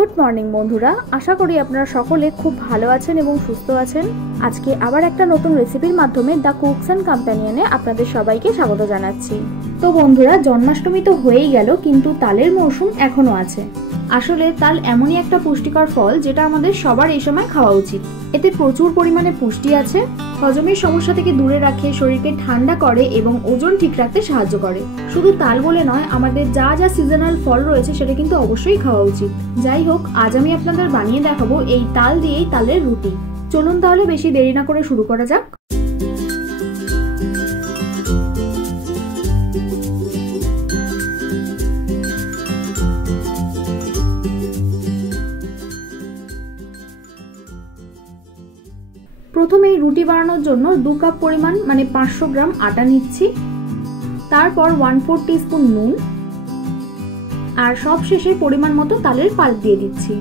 Good morning বন্ধুরা, আশা করি আপনারা সকলে খুব ভালো আছেন এবং সুস্থ আছেন। আজকে আবার একটা নতুন রেসিপির মাধ্যমে দ্য কুকস অ্যান্ড কম্প্যানিয়নে আপনাদের সবাইকে স্বাগত জানাচ্ছি। তো বন্ধুরা, জন্মাষ্টমী তো হয়েই গেল, কিন্তু তালের মৌসুম এখনো আছে। আসলে তাল এমনই একটা পুষ্টিকর ফল যেটা আমাদের সবার এই সময় খাওয়া উচিত। এতে প্রচুর পরিমাণে পুষ্টি আছে, হজমের সমস্যা থেকে দূরে রাখে, শরীরকে ঠান্ডা করে এবং ওজন ঠিক রাখতে সাহায্য করে। শুধু তাল বলে নয়, আমাদের যা যা সিজনাল ফল রয়েছে সেটা কিন্তু অবশ্যই খাওয়া উচিত। যাই হোক, আজ আমি আপনাদের বানিয়ে দেখাবো এই তাল দিয়েই তালের রুটি। চলুন তাহলে বেশি দেরি না করে শুরু করা যাক। প্রথমে রুটি বানানোর জন্য 2 কাপ পরিমাণ মানে 500 গ্রাম আটা নিচ্ছি, তারপর 1/4 টিস্পুন নুন আর সবশেষে পরিমাণ মতো তালের পাল্প দিয়ে দিচ্ছি।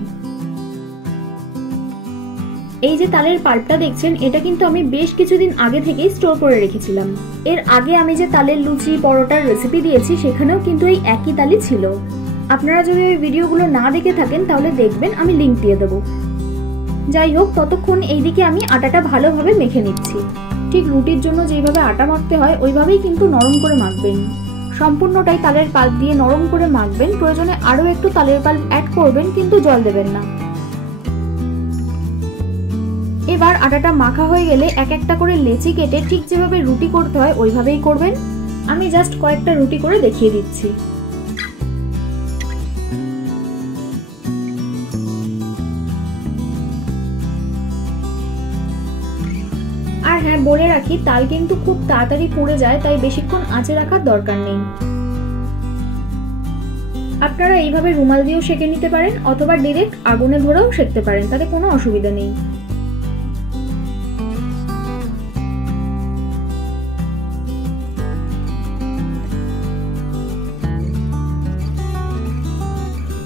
এই যে তালের পাল্পটা দেখছেন, এটা কিন্তু আমি বেশ কিছুদিন আগে থেকেই স্টোর করে রেখেছিলাম। এর আগে আমি যে তালের লুচি পরোটার রেসিপি দিয়েছি সেখানেও কিন্তু এই একই তালই ছিল। আপনারা যদি ওই ভিডিওগুলো না দেখে থাকেন তাহলে দেখবেন, আমি লিংক দিয়ে দেবো। যাই হোক, ততক্ষণ এইদিকে আমি আটাটা ভালোভাবে মেখে নিচ্ছি। ঠিক রুটির জন্য যেভাবে আটা মাখতে হয় ওইভাবেই কিন্তু নরম করে মাখবেন। সম্পূর্ণটাই তালের পাল্প দিয়ে নরম করে মাখবেন। প্রয়োজনে আরও একটু তালের পাল্প অ্যাড করবেন, কিন্তু জল দেবেন না। এবার আটাটা মাখা হয়ে গেলে এক একটা করে লেচি কেটে ঠিক যেভাবে রুটি করতে হয় ওইভাবেই করবেন। আমি জাস্ট কয়েকটা রুটি করে দেখিয়ে দিচ্ছি। আর হ্যাঁ, বলে রাখি, তাল কিন্তু খুব তাড়াতাড়ি পুড়ে যায়, তাই বেশিক্ষণ আঁচে রাখার দরকার নেই। আপনারা এইভাবে রুমাল দিয়েও সেঁকে নিতে পারেন অথবা ডাইরেক্ট আগুনে ধরেও সেঁকতে পারেন, তাতে কোনো অসুবিধা নেই।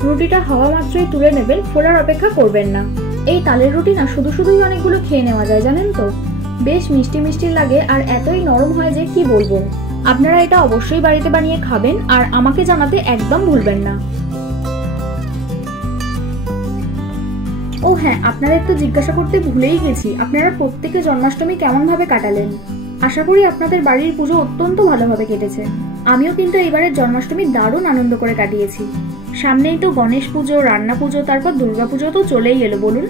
রুটিটা হওয়া মাত্রই তুলে নেবেন, ফোলার অপেক্ষা করবেন না। এই তালের রুটি না শুধু শুধুই অনেকগুলো খেয়ে নেওয়া যায়, জানেন তো। বেশ মিষ্টি মিষ্টি লাগে আর এতই নরম হয় যে কি বলবো। আপনারা এটা অবশ্যই বাড়িতে বানিয়ে খাবেন আর আমাকে জানাতে একদম ভুলবেন না। ও হ্যাঁ, আপনাদের তো জিজ্ঞাসা করতে ভুলেই গেছি, আপনারা প্রত্যেকে জন্মাষ্টমী কেমন ভাবে কাটালেন। আশা করি আপনাদের বাড়ির পুজো অত্যন্ত ভালোভাবে কেটেছে। আমিও কিন্তু এবারের জন্মাষ্টমী দারুণ আনন্দ করে কাটিয়েছি। সামনেই তো গণেশ পুজো, রান্না পুজো, তারপর দুর্গা পুজো তো চলেই এলো বলুন।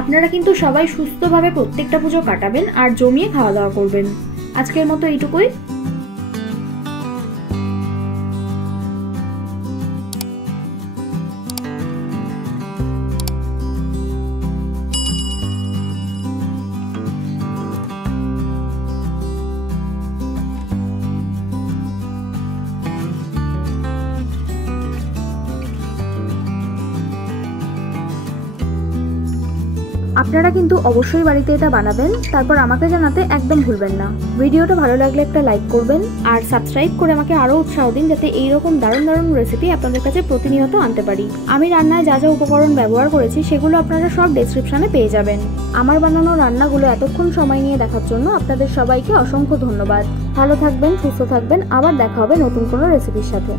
আপনারা কিন্তু সবাই সুস্থভাবে প্রত্যেকটা পুজো কাটাবেন আর জমিয়ে খাওয়া দাওয়া করবেন। আজকের মতো এইটুকুই। আপনারা কিন্তু অবশ্যই বাড়িতে এটা বানাবেন, তারপর আমাকে জানাতে একদম ভুলবেন না। ভিডিওটা ভালো লাগলে একটা লাইক করবেন আর সাবস্ক্রাইব করে আমাকে আরও উৎসাহ দিন, যাতে এইরকম দারুণ দারুণ রেসিপি আপনাদের কাছে প্রতিনিয়ত আনতে পারি। আমি রান্নায় যা যা উপকরণ ব্যবহার করেছি সেগুলো আপনারা সব ডেসক্রিপশনে পেয়ে যাবেন। আমার বানানো রান্নাগুলো এতক্ষণ সময় নিয়ে দেখার জন্য আপনাদের সবাইকে অসংখ্য ধন্যবাদ। ভালো থাকবেন, সুস্থ থাকবেন, আবার দেখা হবে নতুন কোনো রেসিপির সাথে।